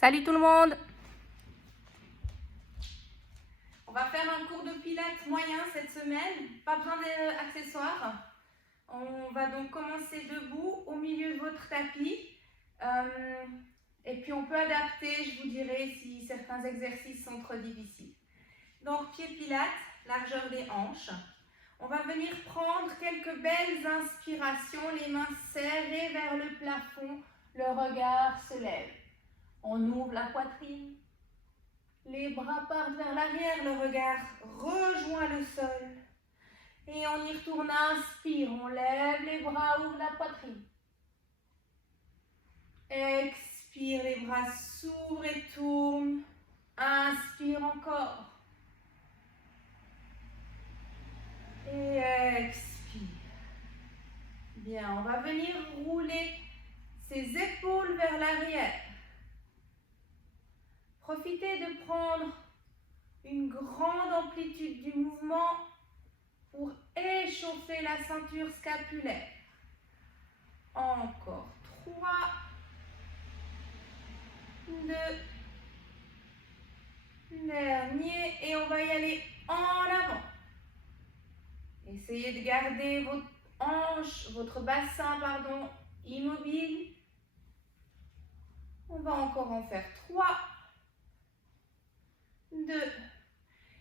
Salut tout le monde! On va faire un cours de pilates moyen cette semaine, pas besoin d'accessoires. On va donc commencer debout au milieu de votre tapis. Et puis on peut adapter, je vous dirai si certains exercices sont trop difficiles. Donc pied pilates, largeur des hanches. On va venir prendre quelques belles inspirations, les mains serrées vers le plafond, le regard se lève. On ouvre la poitrine, les bras partent vers l'arrière, le regard rejoint le sol. Et on y retourne, inspire, on lève les bras, ouvre la poitrine. Expire, les bras s'ouvrent et tournent. Inspire encore. Et expire. Bien, on va venir rouler ses épaules vers l'arrière. Profitez de prendre une grande amplitude du mouvement pour échauffer la ceinture scapulaire. Encore 3, 2, dernier, et on va y aller en avant. Essayez de garder votre hanche, votre bassin, immobile. On va encore en faire 3, 2,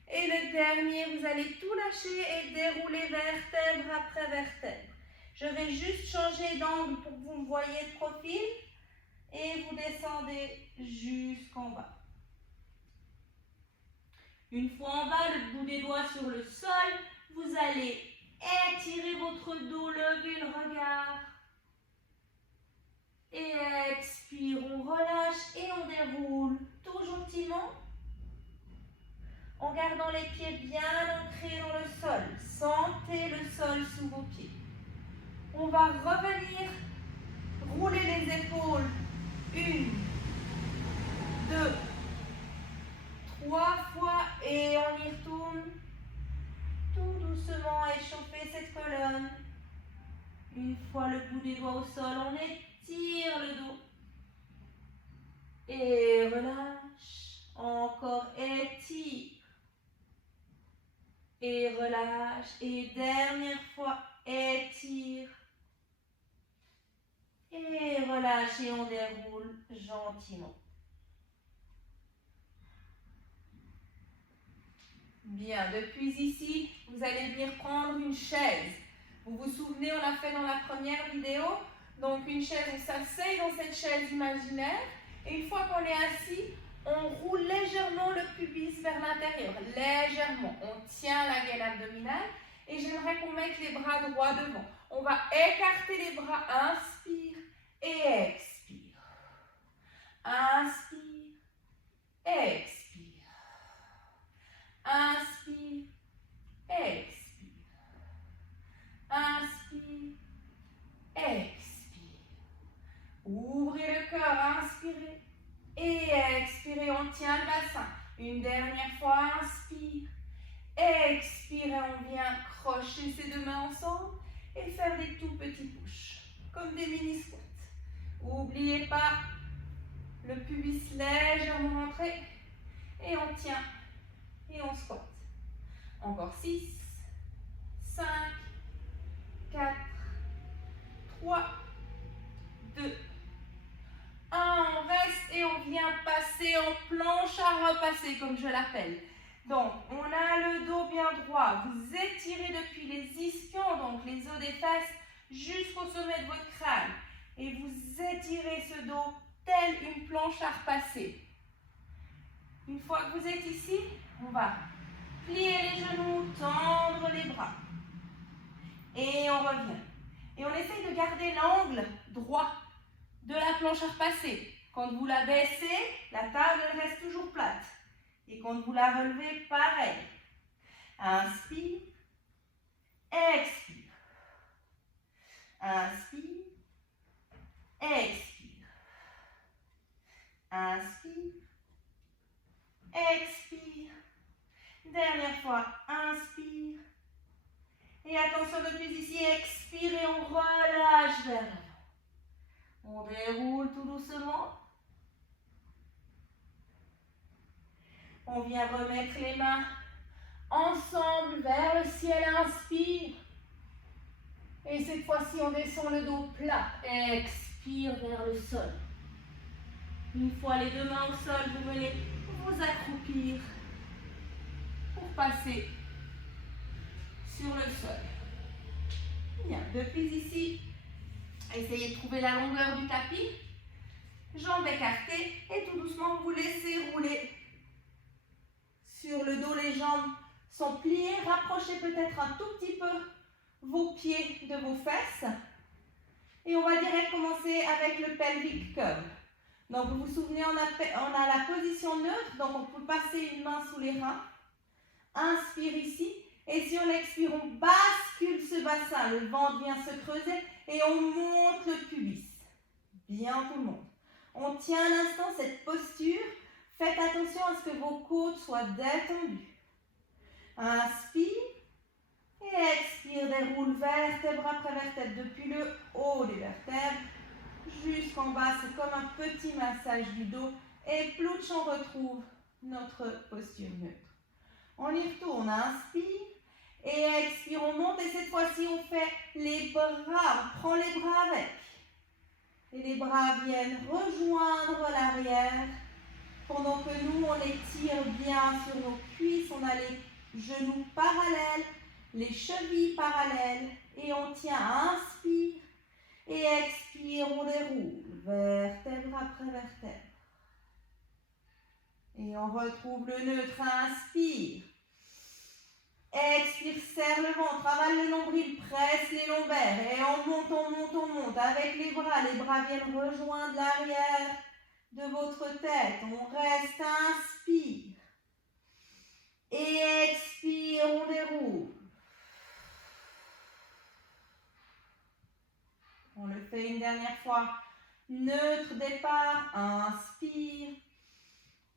et le dernier, vous allez tout lâcher et dérouler vertèbre après vertèbre. Je vais juste changer d'angle pour que vous me voyez de profil et vous descendez jusqu'en bas. Une fois en bas, le bout des doigts sur le sol, vous allez étirer votre dos, lever le regard. Et expire, on relâche et on déroule tout gentiment. En gardant les pieds bien ancrés dans le sol. Sentez le sol sous vos pieds. On va revenir rouler les épaules. 1, 2, 3 fois et on y retourne. Tout doucement, échauffer cette colonne. Une fois le bout des doigts au sol, on étire le dos. Et relâche. Encore étire. Et relâche. Et dernière fois, étire. Et relâche et on déroule gentiment. Bien, depuis ici, vous allez venir prendre une chaise. Vous vous souvenez, on l'a fait dans la première vidéo. Donc une chaise, on s'assied dans cette chaise imaginaire. Et une fois qu'on est assis, on roule légèrement le pubis vers l'intérieur. Légèrement. On tient la gaine abdominale. Et j'aimerais qu'on mette les bras droits devant. On va écarter les bras. Inspire et expire. Inspire, expire. Inspire, expire. Inspire, expire. Ouvrez le cœur, inspirez. Et expirez, on tient le bassin. Une dernière fois, inspire. Expirez, on vient crocher ses deux mains ensemble et faire des tout petits push, comme des mini squats. N'oubliez pas le pubis légèrement rentré et on tient et on squatte. Encore 6, 5, 4, 3, 2, 1. On reste et on vient passer en planche à repasser, comme je l'appelle. Donc, on a le dos bien droit. Vous étirez depuis les ischions, donc les os des fesses, jusqu'au sommet de votre crâne. Et vous étirez ce dos telle une planche à repasser. Une fois que vous êtes ici, on va plier les genoux, tendre les bras. Et on revient. Et on essaye de garder l'angle droit de la planche à repasser. Quand vous la baissez, la table elle reste toujours plate. Et quand vous la relevez, pareil. Inspire, expire. Inspire, expire. Inspire, expire. Dernière fois, inspire. Et attention depuis ici, expirez, on relâche vers l'avant. On déroule tout doucement. On vient remettre les mains ensemble vers le ciel, inspire. Et cette fois-ci, on descend le dos plat. Expire vers le sol. Une fois les deux mains au sol, vous venez vous accroupir pour passer sur le sol. Bien, depuis ici, essayez de trouver la longueur du tapis. Jambes écartées et tout doucement, vous laissez rouler sur le dos. Les jambes sont pliées. Rapprochez peut-être un tout petit peu vos pieds de vos fesses. Et on va direct commencer avec le pelvic curl. Donc, vous vous souvenez, on a la position neutre. Donc, on peut passer une main sous les reins. Inspire ici. Et si on expire, on bascule ce bassin. Le ventre vient se creuser et on monte le pubis. Bien tout le monde. On tient un instant cette posture. Faites attention à ce que vos côtes soient détendues. Inspire. Et expire, déroule vertèbre après vertèbre depuis le haut des vertèbres jusqu'en bas. C'est comme un petit massage du dos. Et plouch, on retrouve notre posture neutre. On y retourne, inspire. Et expire, on monte. Et cette fois-ci, on fait les bras. On prend les bras avec. Et les bras viennent rejoindre l'arrière. Pendant que nous, on étire bien sur nos cuisses. On a les genoux parallèles. Les chevilles parallèles et on tient, inspire et expire, on déroule, vertèbre après vertèbre. Et on retrouve le neutre, inspire, expire, serre le ventre, avale le nombril, presse les lombaires et on monte, on monte, on monte avec les bras viennent rejoindre l'arrière de votre tête, on reste, inspire et expire, on déroule. On le fait une dernière fois. Neutre départ, inspire.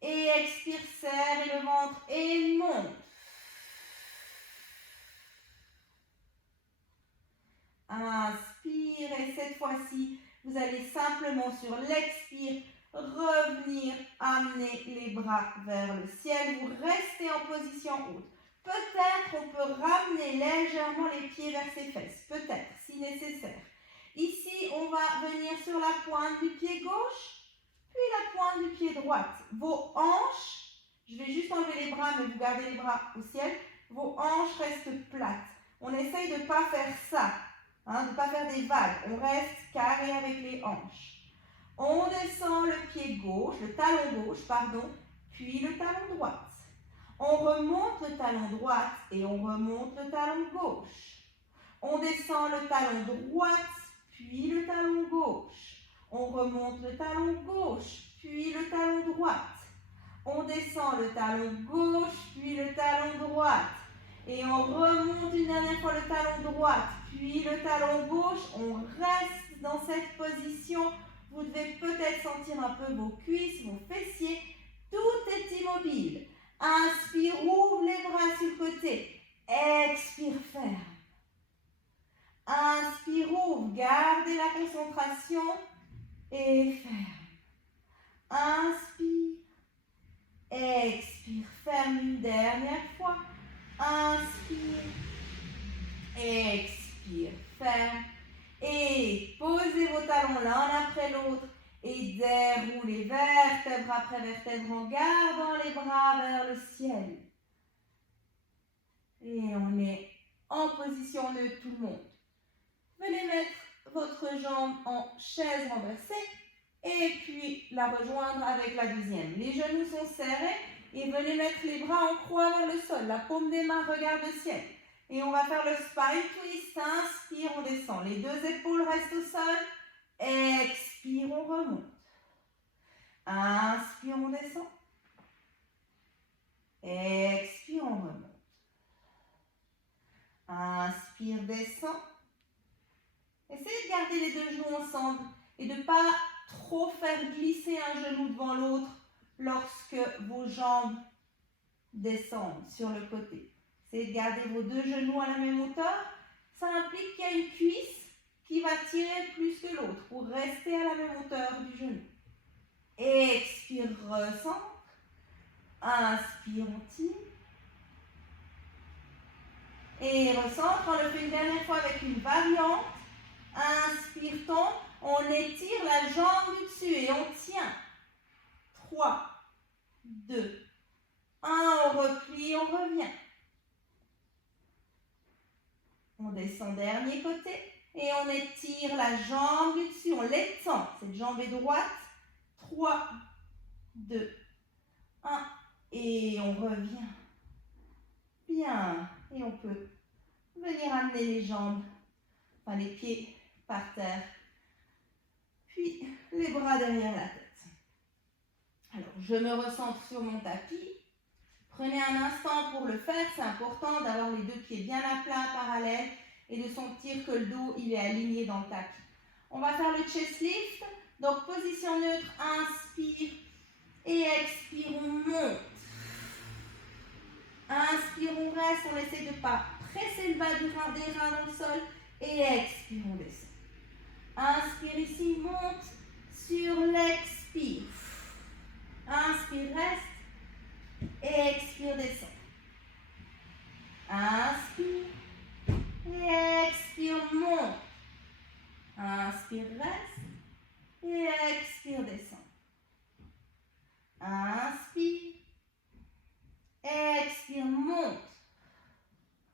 Et expire, serre le ventre et monte. Inspire et cette fois-ci, vous allez simplement sur l'expire revenir, amener les bras vers le ciel. Vous restez en position haute. Peut-être on peut ramener légèrement les pieds vers ses fesses. Peut-être, si nécessaire. Ici, on va venir sur la pointe du pied gauche, puis la pointe du pied droite. Vos hanches, je vais juste enlever les bras, mais vous gardez les bras au ciel. Vos hanches restent plates. On essaye de ne pas faire ça, de ne pas faire des vagues. On reste carré avec les hanches. On descend le pied gauche, le talon gauche, pardon, puis le talon droit. On remonte le talon droit et on remonte le talon gauche. On descend le talon droit, puis le talon gauche. On remonte le talon gauche, puis le talon droit. On descend le talon gauche, puis le talon droit. Et on remonte une dernière fois le talon droit, puis le talon gauche. On reste dans cette position. Vous devez peut-être sentir un peu vos cuisses, vos fessiers. Tout est immobile. Inspire, ouvre les bras sur le côté. Expire, ferme. Inspire, ouvre, gardez la concentration et ferme. Inspire, expire, ferme une dernière fois. Inspire, expire, ferme. Et posez vos talons l'un après l'autre et déroulez vertèbre après vertèbre en gardant les bras vers le ciel. Et on est en position neutre tout le monde. Venez mettre votre jambe en chaise renversée et puis la rejoindre avec la deuxième. Les genoux sont serrés et venez mettre les bras en croix vers le sol. La paume des mains regarde le ciel. Et on va faire le spine twist. Inspire, on descend. Les deux épaules restent au sol. Expire, on remonte. Inspire, on descend. Expire, on remonte. Inspire, descend. Essayez de garder les deux genoux ensemble et de ne pas trop faire glisser un genou devant l'autre lorsque vos jambes descendent sur le côté. Essayez de garder vos deux genoux à la même hauteur. Ça implique qu'il y a une cuisse qui va tirer plus que l'autre pour rester à la même hauteur du genou. Expire, recentre. Inspire, on tire. Et recentre, on le fait une dernière fois avec une variante. Inspire, tombe. On étire la jambe du dessus et on tient. 3, 2, 1, on replie, on revient. On descend dernier côté et on étire la jambe du dessus, on l'étend. Cette jambe est droite. 3, 2, 1 et on revient. Bien. Et on peut venir amener les jambes, enfin les pieds par terre. Puis les bras derrière la tête. Alors, je me recentre sur mon tapis. Prenez un instant pour le faire. C'est important d'avoir les deux pieds bien à plat, parallèles, et de sentir que le dos il est aligné dans le tapis. On va faire le chest lift. Donc, position neutre, inspire et expire, on monte. Inspire, on reste, on essaie de ne pas presser le bas des reins dans le sol. Et expire, on descend. Inspire ici, monte sur l'expire. Inspire, reste. Et expire, descend. Inspire. Et expire, monte. Inspire, reste. Et expire, descend. Inspire. Expire, monte.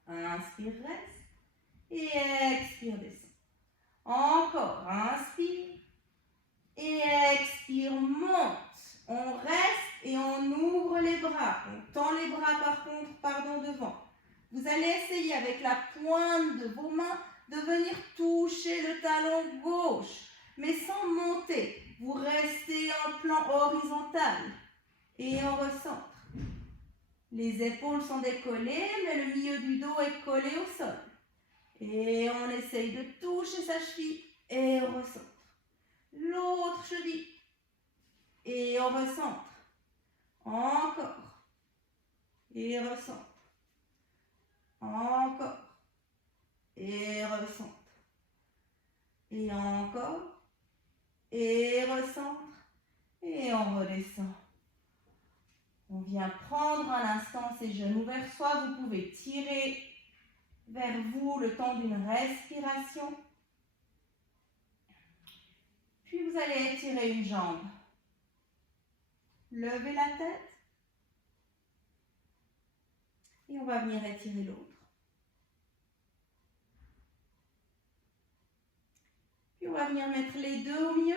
Inspire, reste. Et expire, descend. Encore, inspire. Et expire, monte. On reste et on ouvre les bras. On tend les bras devant. Vous allez essayer avec la pointe de vos mains de venir toucher le talon gauche, mais sans monter. Vous restez en plan horizontal et on recentre. Les épaules sont décollées, mais le milieu du dos est collé au sol. Et on essaye de toucher sa cheville et on recentre. L'autre cheville et on recentre. Encore. Et recentre. Encore. Et recentre. Et encore. Et recentre. Et on redescend. On vient prendre un instant ses genoux vers soi. Vous pouvez tirer vers vous le temps d'une respiration. Puis vous allez étirer une jambe. Levez la tête. Et on va venir étirer l'autre. Puis on va venir mettre les deux au milieu.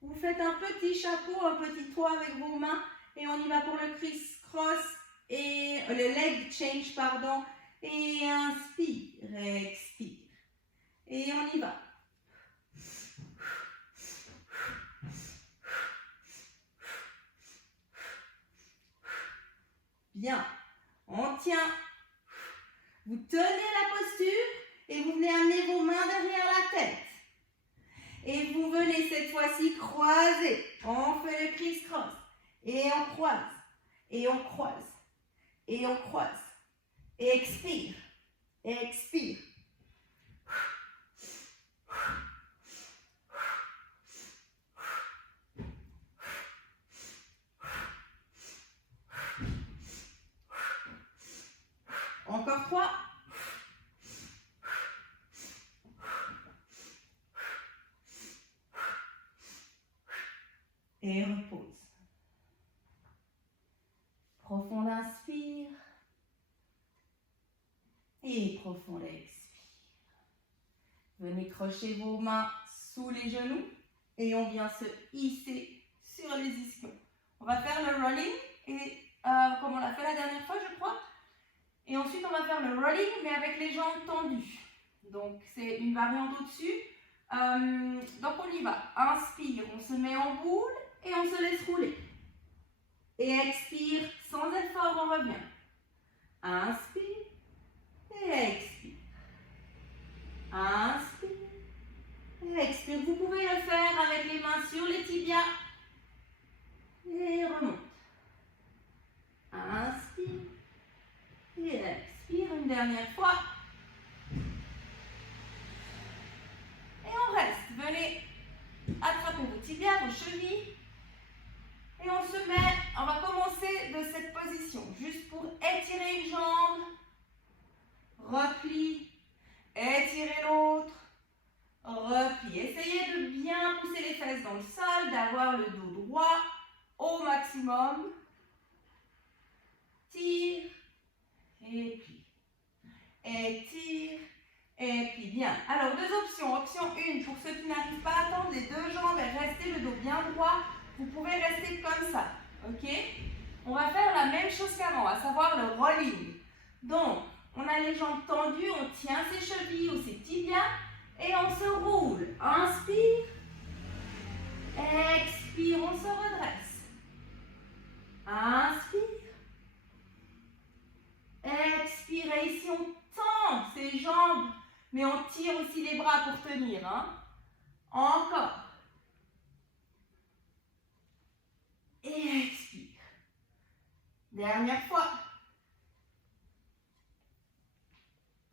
Vous faites un petit chapeau, un petit toit avec vos mains. Et on y va pour le criss-cross et le leg change, pardon. Et inspire, expire. Et on y va. Bien. On tient. Vous tenez la posture et vous venez amener vos mains derrière la tête. Et vous venez cette fois-ci croiser. On fait le criss-cross. Et on croise. Et on croise. Et on croise. Et expire. Et expire. Encore 3. Et repose. Profond inspire. Et profond expire. Venez crocher vos mains sous les genoux. Et on vient se hisser sur les ischions. On va faire le rolling. Et comme on l'a fait la dernière fois, je crois. Et ensuite, on va faire le rolling, mais avec les jambes tendues. Donc, c'est une variante au-dessus. Donc, on y va. Inspire, on se met en boule et on se laisse rouler. Et expire, sans effort, on revient. Inspire et expire. Inspire et expire. Vous pouvez le faire avec les mains sur les tibias. Et remonte. Inspire. Et expire une dernière fois. Et on reste. Venez attraper vos tibias, vos chevilles. Et on se met, on va commencer étirez une jambe, repli, étirez l'autre, repli. Essayez de bien pousser les fesses dans le sol, d'avoir le dos droit au maximum. Tire et plie. Étire et plie. Bien. Alors, deux options. Option 1, pour ceux qui n'arrivent pas à tendre les deux jambes et rester le dos bien droit, vous pouvez rester comme ça. Ok? On va faire la même chose qu'avant, à savoir le rolling. Donc, on a les jambes tendues, on tient ses chevilles ou ses tibias et on se roule. Inspire, expire, on se redresse. Inspire, expire. Et ici, on tend ses jambes, mais on tire aussi les bras pour tenir. Hein? Encore. Et expire. Dernière fois.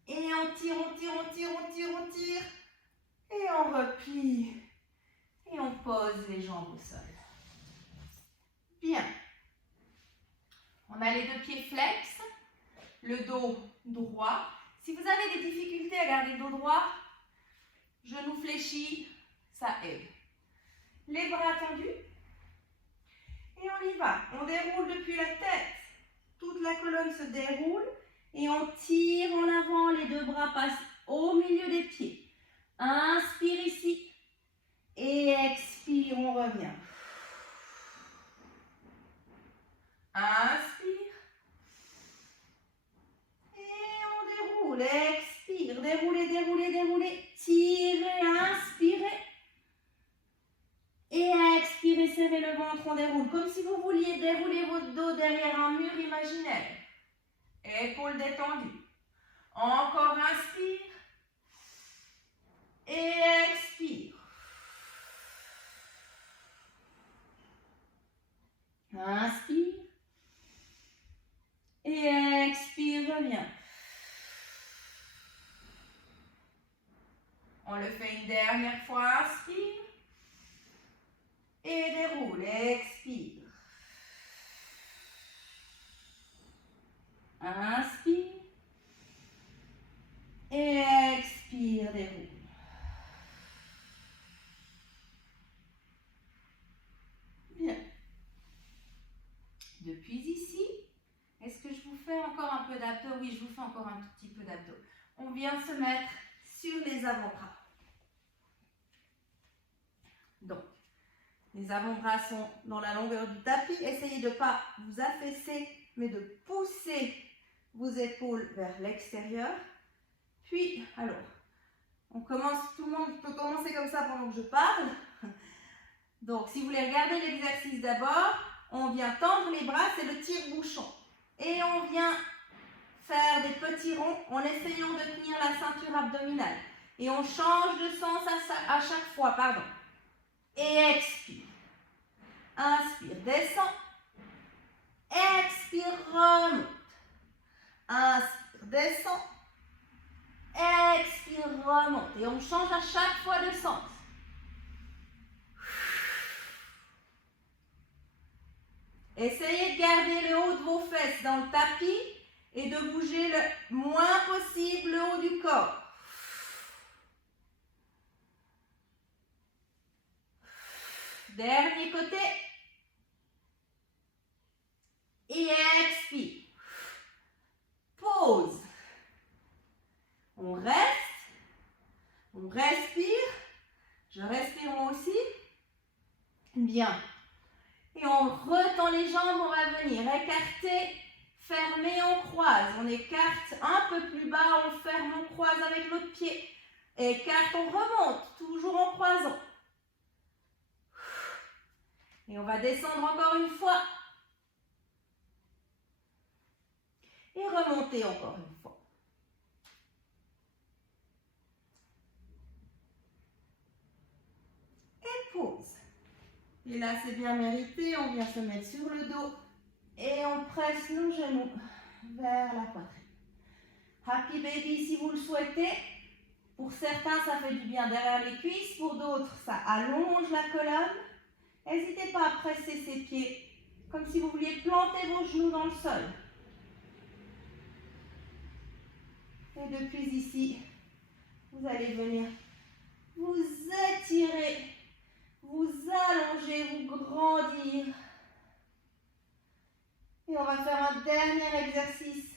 Et on tire, on tire, on tire, on tire, on tire. Et on replie. Et on pose les jambes au sol. Bien. On a les deux pieds flex. Le dos droit. Si vous avez des difficultés à garder le dos droit, genou fléchi, ça aide. Les bras tendus. Et on y va. On déroule depuis la tête. Toute la colonne se déroule. Et on tire en avant. Les deux bras passent au milieu des pieds. Inspire ici. Et expire, on revient. Inspire. Et on déroule. Expire. Déroulez, déroulez, déroulez. Tirez, inspirez. Et expirez, serrez le ventre, on déroule. Comme si vous vouliez dérouler votre dos derrière un mur imaginaire. Épaules détendues. Encore inspire. Et expire. Inspire. Et expire, reviens. On le fait une dernière fois. Inspire. Et déroule. Expire. Inspire. Et expire, déroule. Bien. Depuis ici, est-ce que je vous fais encore un peu d'abdos? Oui, je vous fais encore un tout petit peu d'abdos. On vient se mettre sur les avant-bras. Donc, les avant-bras sont dans la longueur du tapis. Essayez de ne pas vous affaisser, mais de pousser vos épaules vers l'extérieur. Puis, alors, on commence, tout le monde peut commencer comme ça pendant que je parle. Donc, si vous voulez regarder l'exercice d'abord, on vient tendre les bras, c'est le tire-bouchon. Et on vient faire des petits ronds en essayant de tenir la ceinture abdominale. Et on change de sens à chaque fois, pardon. Et expire. Inspire, descend. Expire, remonte. Inspire, descend. Expire, remonte. Et on change à chaque fois de sens. Essayez de garder le haut de vos fesses dans le tapis et de bouger le moins possible le haut du corps. Dernier côté. Et expire. Pause. On reste. On respire. Je respire moi aussi. Bien. Et on retend les jambes, on va venir écarter, fermer, on croise. On écarte un peu plus bas, on ferme, on croise avec l'autre pied. Écarte, on remonte, toujours en croisant. Et on va descendre encore une fois. Et remonter encore une fois. Et pause. Et là, c'est bien mérité. On vient se mettre sur le dos. Et on presse nos genoux vers la poitrine. Happy Baby si vous le souhaitez. Pour certains, ça fait du bien derrière les cuisses. Pour d'autres, ça allonge la colonne. N'hésitez pas à presser ses pieds comme si vous vouliez planter vos genoux dans le sol. Et depuis ici, vous allez venir vous étirer, vous allonger, vous grandir. Et on va faire un dernier exercice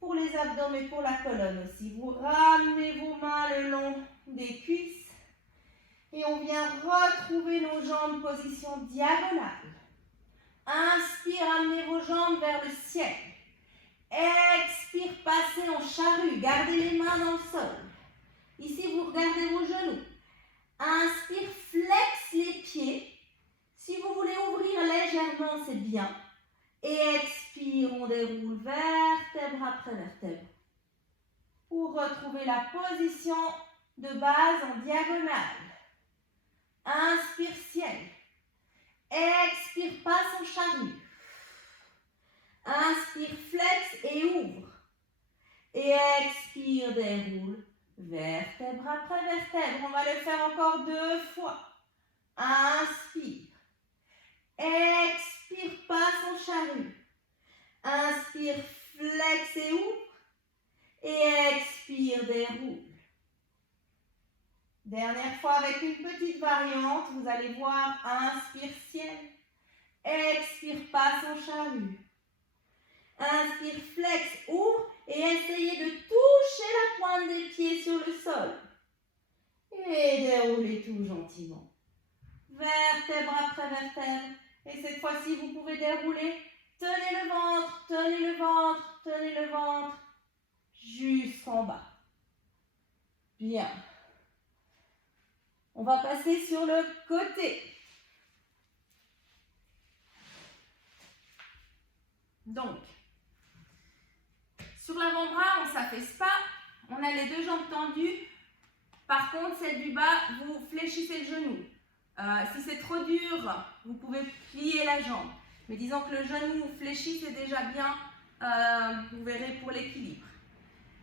pour les abdos et pour la colonne aussi. Vous ramenez vos mains le long des cuisses et on vient retrouver nos jambes position diagonale. Inspire, amenez vos jambes vers le ciel. Expire, passez en charrue. Gardez les mains dans le sol. Ici, vous regardez vos genoux. Inspire, flex les pieds. Si vous voulez ouvrir légèrement, c'est bien. Et expire, on déroule vertèbre après vertèbre. Pour retrouver la position de base en diagonale. Inspire, ciel. Expire, passe en charrue. Inspire, flex et ouvre. Et expire, déroule. Vertèbre après vertèbre. On va le faire encore 2 fois. Inspire. Expire, passe en charrue. Inspire, flex et ouvre. Et expire, déroule. Dernière fois avec une petite variante. Vous allez voir, inspire, ciel. Expire, passe en charrue. Inspire, flex, ouvre et essayez de toucher la pointe des pieds sur le sol. Et déroulez tout gentiment. Vertèbre après vertèbre. Et cette fois-ci, vous pouvez dérouler. Tenez le ventre, tenez le ventre, tenez le ventre. Jusqu'en bas. Bien. On va passer sur le côté. Donc, sur l'avant-bras, on ne s'affaisse pas. On a les 2 jambes tendues. Par contre, celle du bas, vous fléchissez le genou. Si c'est trop dur, vous pouvez plier la jambe. Mais disons que le genou fléchi, c'est déjà bien, vous verrez, pour l'équilibre.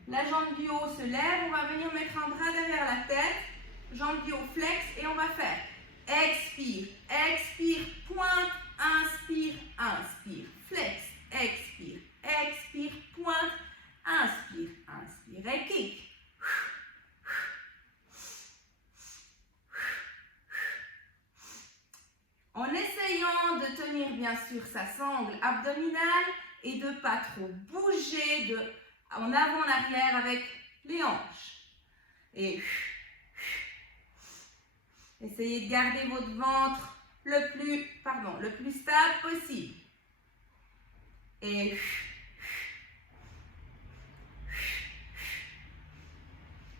La jambe du haut se lève. On va venir mettre un bras derrière la tête. Jambe du haut flex et on va faire expire, expire, pointe, inspire, inspire, flex, expire, expire, pointe, inspire, inspire et kick. En essayant de tenir bien sûr sa sangle abdominale et de ne pas trop bouger en avant, en arrière avec les hanches. Et essayez de garder votre ventre le plus stable possible. Et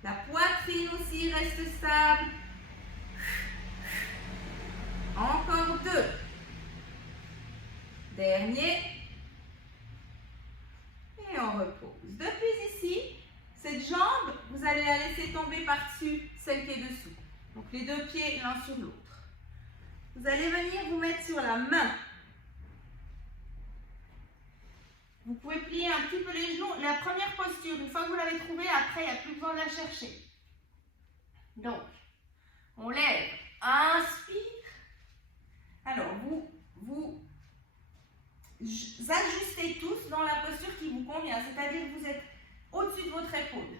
la poitrine aussi reste stable. Encore 2. Dernier. Et on repose. Depuis ici, cette jambe, vous allez la laisser tomber par-dessus celle qui est dessous. Donc les 2 pieds l'un sur l'autre. Vous allez venir vous mettre sur la main. Vous pouvez plier un petit peu les genoux. La première posture, une fois que vous l'avez trouvée, après, il n'y a plus besoin de la chercher. Donc, on lève, inspire. Alors, vous ajustez tous dans la posture qui vous convient, c'est-à-dire que vous êtes au-dessus de votre épaule.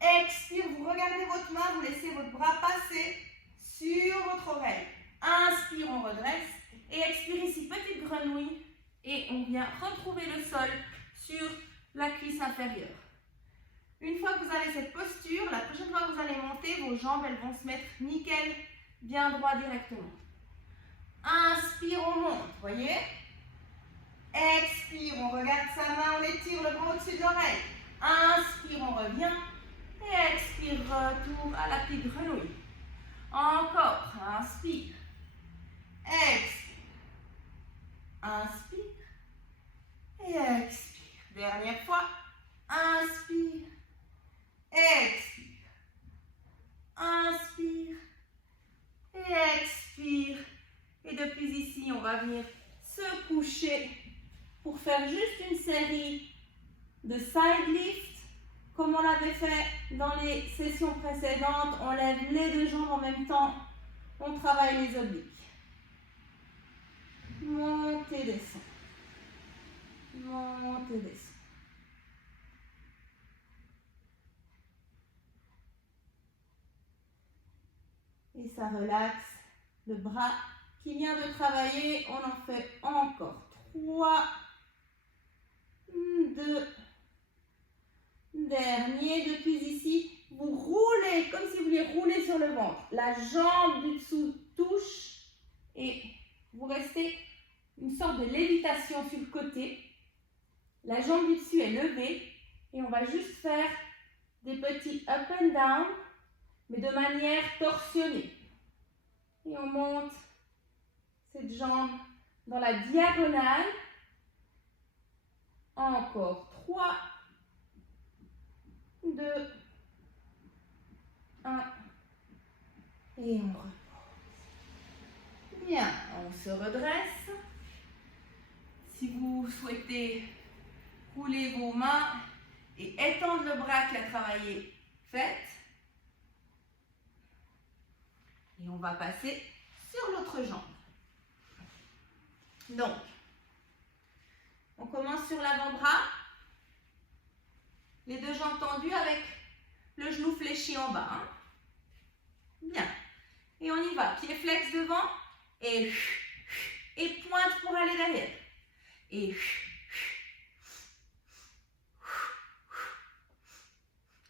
Expire, vous regardez votre main, vous laissez votre bras passer sur votre oreille. Inspire, on redresse. Et expire ici, petite grenouille. Et on vient retrouver le sol sur la cuisse inférieure. Une fois que vous avez cette posture, la prochaine fois que vous allez monter, vos jambes elles vont se mettre nickel, bien droit directement. Inspire, on monte, voyez? Expire, on regarde sa main, on étire le bras au-dessus de l'oreille. Inspire, on revient. Et expire, retour à la petite grenouille. Encore, inspire. Expire. Inspire. Et expire. Dernière fois. Inspire. Expire. Inspire. Et expire. Et depuis ici, on va venir se coucher pour faire juste une série de side lifts. Comme on l'avait fait dans les sessions précédentes, on lève les 2 jambes en même temps. On travaille les obliques. Montez, descend. Montez, descend. Et ça relaxe le bras qui vient de travailler. On en fait encore 3, 2, dernier. Depuis ici, vous roulez comme si vous vouliez rouler sur le ventre. La jambe du dessous touche et vous restez une sorte de lévitation sur le côté. La jambe du dessus est levée et on va juste faire des petits up and down, mais de manière torsionnée. Et on monte cette jambe dans la diagonale. Encore 3, 2, 1. Et on repose. Bien, on se redresse. Si vous souhaitez rouler vos mains et étendre le bras qui a travaillé, faites. Et on va passer sur l'autre jambe. Donc, on commence sur l'avant-bras. Les deux jambes tendues avec le genou fléchi en bas. Hein. Bien. Et on y va. Pied flex devant et pointe pour aller derrière.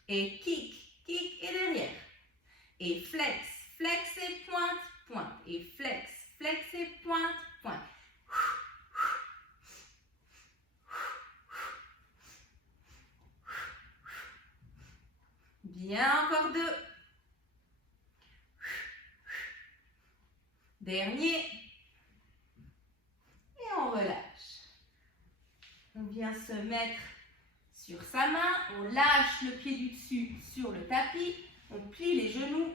Et kick et derrière. Et flex et pointe. Et flex et pointe. Bien, encore 2. Dernier. Et on relâche. On vient se mettre sur sa main. On lâche le pied du dessus sur le tapis. On plie les genoux.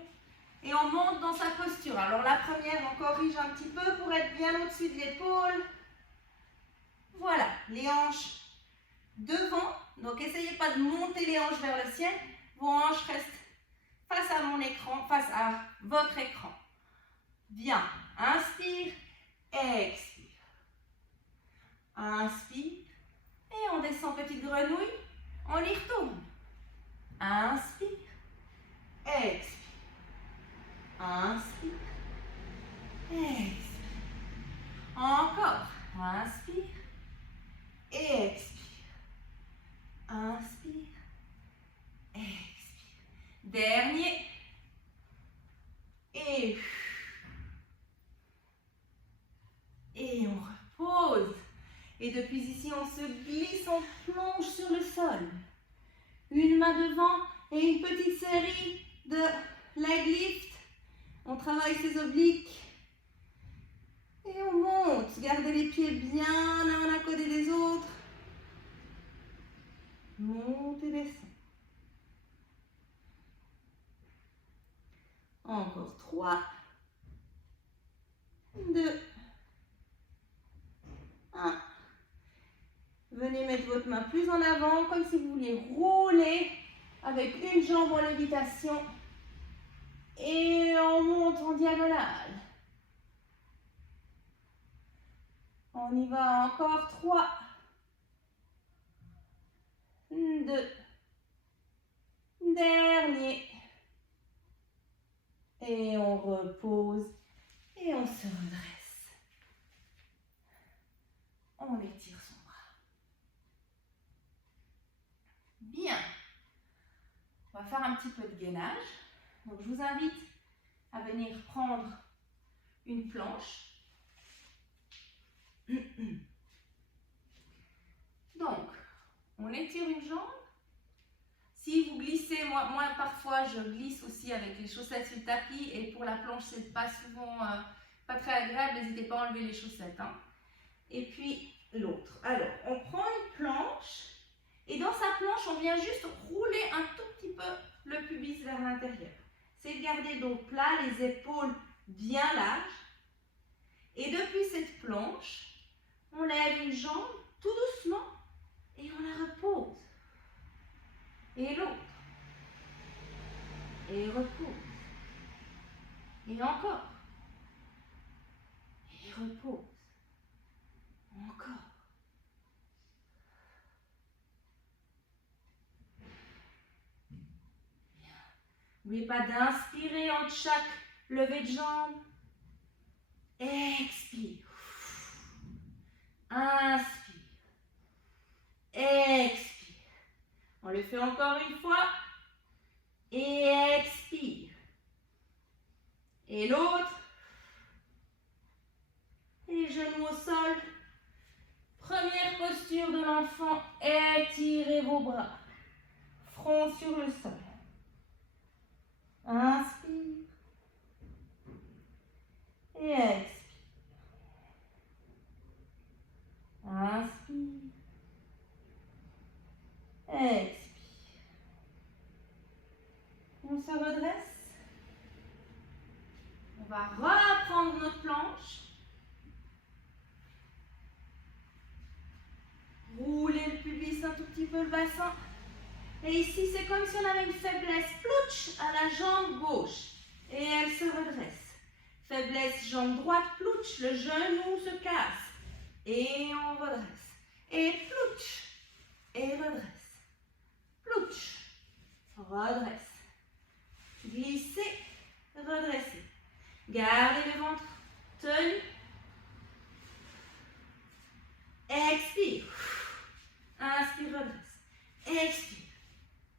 Et on monte dans sa posture. Alors la première, on corrige un petit peu pour être bien au-dessus de l'épaule. Voilà, les hanches devant. Donc essayez pas de monter les hanches vers le ciel. Vos hanches restent face à mon écran, face à votre écran. Bien, inspire, expire. Inspire. Et on descend petite grenouille. On y retourne. Inspire, expire. Inspire, expire. Encore. Inspire, expire. Inspire, expire. Dernier. Et on repose. Et depuis ici, on se glisse, on plonge sur le sol. Une main devant et une petite série de leg lift. On travaille ses obliques. Et on monte. Gardez les pieds bien l'un à côté des autres. Monte et descend. Encore 3, 2, 1. Venez mettre votre main plus en avant, comme si vous vouliez rouler avec une jambe en lévitation. Et on monte en diagonale. On y va encore. 3, 2, dernier. Et on repose et on se redresse. On étire son bras. Bien. On va faire un petit peu de gainage. Donc je vous invite à venir prendre une planche. Donc, on étire une jambe. Si vous glissez, moi parfois je glisse aussi avec les chaussettes sur le tapis et pour la planche c'est pas souvent pas très agréable, n'hésitez pas à enlever les chaussettes. Hein. Et puis l'autre. Alors, on prend une planche et dans sa planche on vient juste rouler un tout petit peu le pubis vers l'intérieur. C'est de garder donc plat, les épaules bien larges. Et depuis cette planche, on lève une jambe tout doucement et on la repose. Et l'autre. Et repose. Et encore. Et repose. Encore. Bien. N'oubliez pas d'inspirer entre chaque Levée de jambe. Expire. Inspire. Expire. On le fait encore une fois. Et expire. Et l'autre. Et genoux au sol. Première posture de l'enfant. Étirez vos bras. Front sur le sol. Inspire. Et expire. Inspire. Expire. On se redresse. On va reprendre notre planche. Roulez le pubis un tout petit peu le bassin. Et ici, c'est comme si on avait une faiblesse. Plouch à la jambe gauche. Et elle se redresse. Faiblesse jambe droite, plouch. Le genou se casse. Et on redresse. Et plouch. Et redresse. Plouch. Redresse. Glissez. Redressez. Gardez le ventre tenu. Expire. Inspire, redresse. Expire.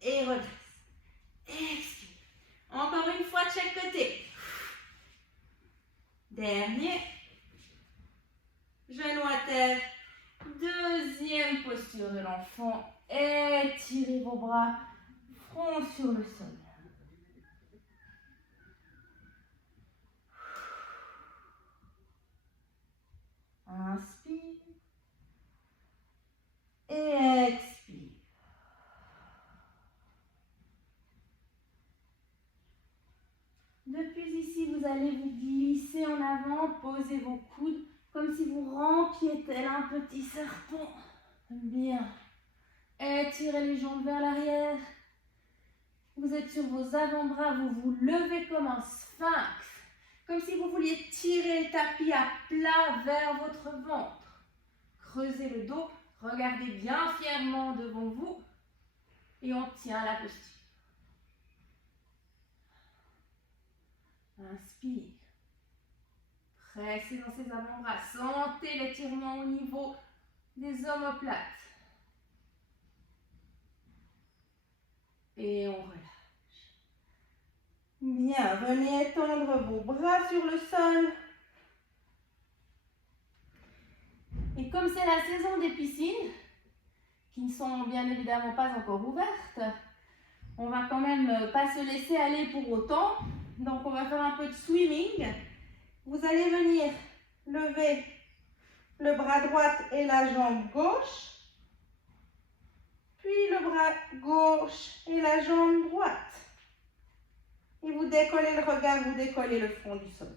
Et redresse. Expire. Encore une fois de chaque côté. Dernier. Genou à terre. Deuxième posture de l'enfant. Étirez vos bras. Front sur le sol. Inspire. Et expire. Depuis ici, vous allez vous glisser en avant, posez vos coudes comme si vous rampiez tel un petit serpent. Bien. Étirez les jambes vers l'arrière. Vous êtes sur vos avant-bras, vous vous levez comme un sphinx. Comme si vous vouliez tirer le tapis à plat vers votre ventre. Creusez le dos, regardez bien fièrement devant vous et on tient la posture. Inspire. Pressez dans ses avant-bras. Sentez l'étirement au niveau des omoplates. Et on relâche. Bien, venez étendre vos bras sur le sol. Et comme c'est la saison des piscines, qui ne sont bien évidemment pas encore ouvertes, on va quand même pas se laisser aller pour autant. Donc on va faire un peu de swimming. Vous allez venir lever le bras droit et la jambe gauche. Puis le bras gauche et la jambe droite. Et vous décollez le regard, vous décollez le front du sol.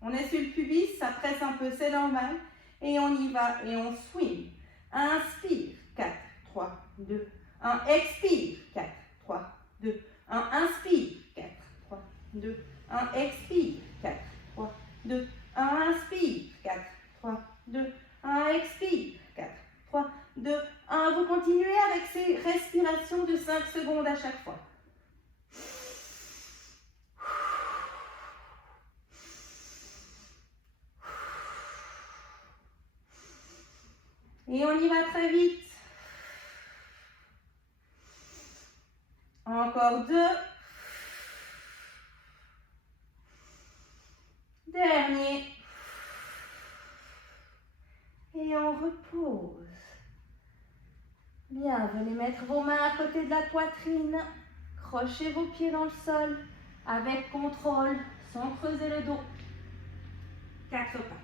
On est sur le pubis, ça presse un peu, c'est normal. Et on y va et on swing. Inspire, 4, 3, 2, 1. Expire, 4, 3, 2, 1. Inspire, 4, 3, 2, 1. Expire, 4, 3, 2, 1. Inspire, 4, 3, 2, 1. Expire, 4, 3, 2, 1. Vous continuez avec ces respirations de 5 secondes à chaque fois. Et on y va très vite. Encore 2. Dernier. Et on repose. Bien, venez mettre vos mains à côté de la poitrine. Crochez vos pieds dans le sol avec contrôle, sans creuser le dos. 4 pattes.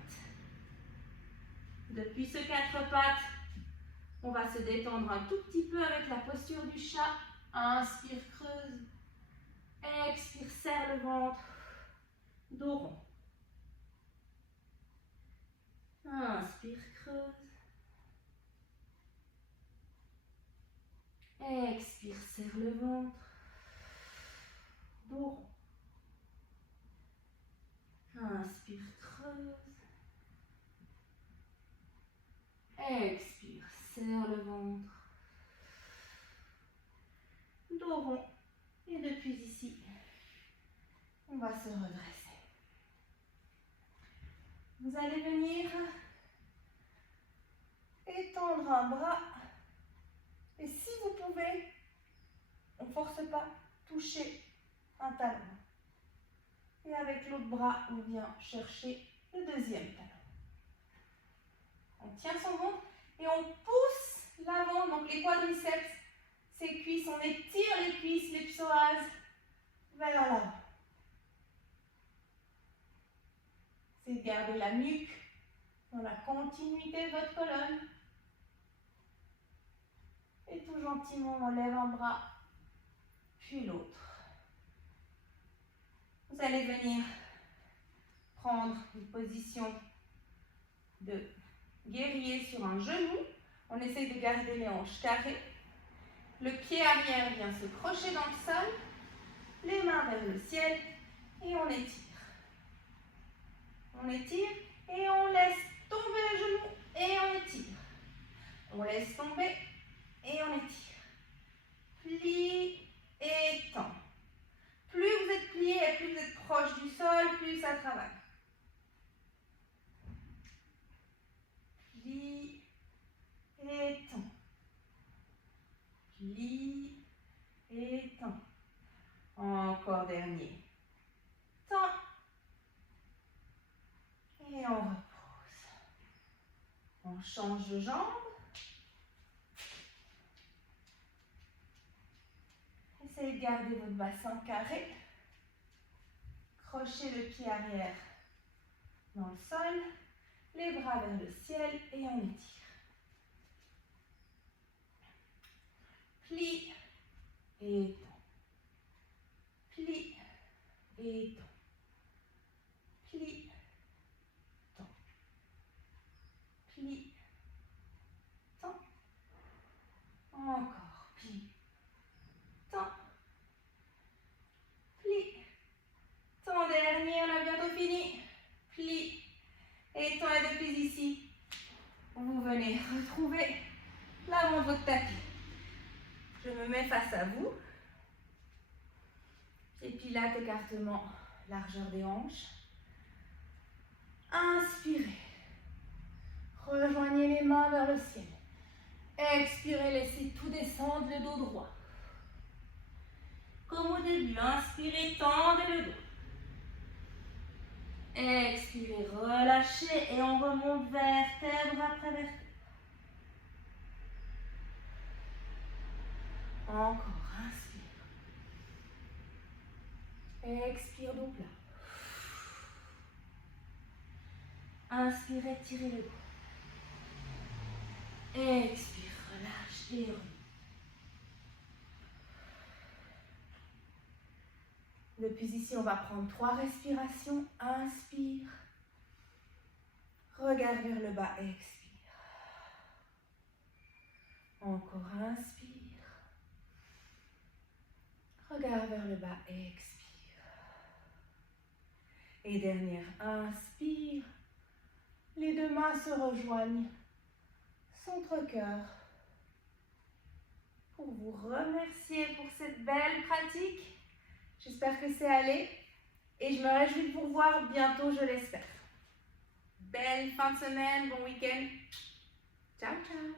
Depuis ce 4 pattes, on va se détendre un tout petit peu avec la posture du chat. Inspire, creuse. Expire, serre le ventre. Dos rond. Inspire, creuse. Expire, serre le ventre. Dos rond. Inspire, creuse. Expire, serre le ventre. Dos rond. Et depuis ici, on va se redresser. Vous allez venir étendre un bras. Et si vous pouvez, on ne force pas, toucher un talon. Et avec l'autre bras, on vient chercher le deuxième talon. On tient son ventre et on pousse l'avant, donc les quadriceps, ses cuisses, on étire les cuisses, les psoas vers l'avant. C'est de garder la nuque dans la continuité de votre colonne. Et tout gentiment, on lève un bras, puis l'autre. Vous allez venir prendre une position de guerrier sur un genou. On essaye de garder les hanches carrées. Le pied arrière vient se crocher dans le sol. Les mains vers le ciel et on étire. On étire et on laisse tomber le genou et on étire. On laisse tomber et on étire. Plie et tend. Plus vous êtes plié et plus vous êtes proche du sol, plus ça travaille. Plie et tend. Plie et tend. Encore dernier. Tend. Et on repose. On change de jambe. Essayez de garder votre bassin carré. Crochez le pied arrière dans le sol. Les bras vers le ciel et on étire. Plie et tend. Plie et tend. Plie, tend. Plie, tend. Encore. Plie, tend. Plie, tend. Dernier, on a bientôt fini. Plie et tend. Et depuis ici, vous venez retrouver l'avant de votre tapis. Je me mets face à vous. Et puis là, écartement, largeur des hanches. Inspirez. Rejoignez les mains vers le ciel. Expirez, laissez tout descendre, le dos droit. Comme au début, inspirez, tendez le dos. Expirez, relâchez et on remonte vertèbre après vertèbre. Encore, inspire. Expire, dos plat. Inspirez, tirez le dos. Expire, relâche et remonte. Depuis ici, on va prendre 3 respirations. Inspire. Regarde vers le bas, expire. Encore, inspire. Regarde vers le bas, expire. Et dernière, inspire. Les deux mains se rejoignent. Centre-cœur. Pour vous remercier pour cette belle pratique. J'espère que c'est allé. Et je me réjouis de vous revoir bientôt, je l'espère. Belle fin de semaine, bon week-end. Ciao, ciao.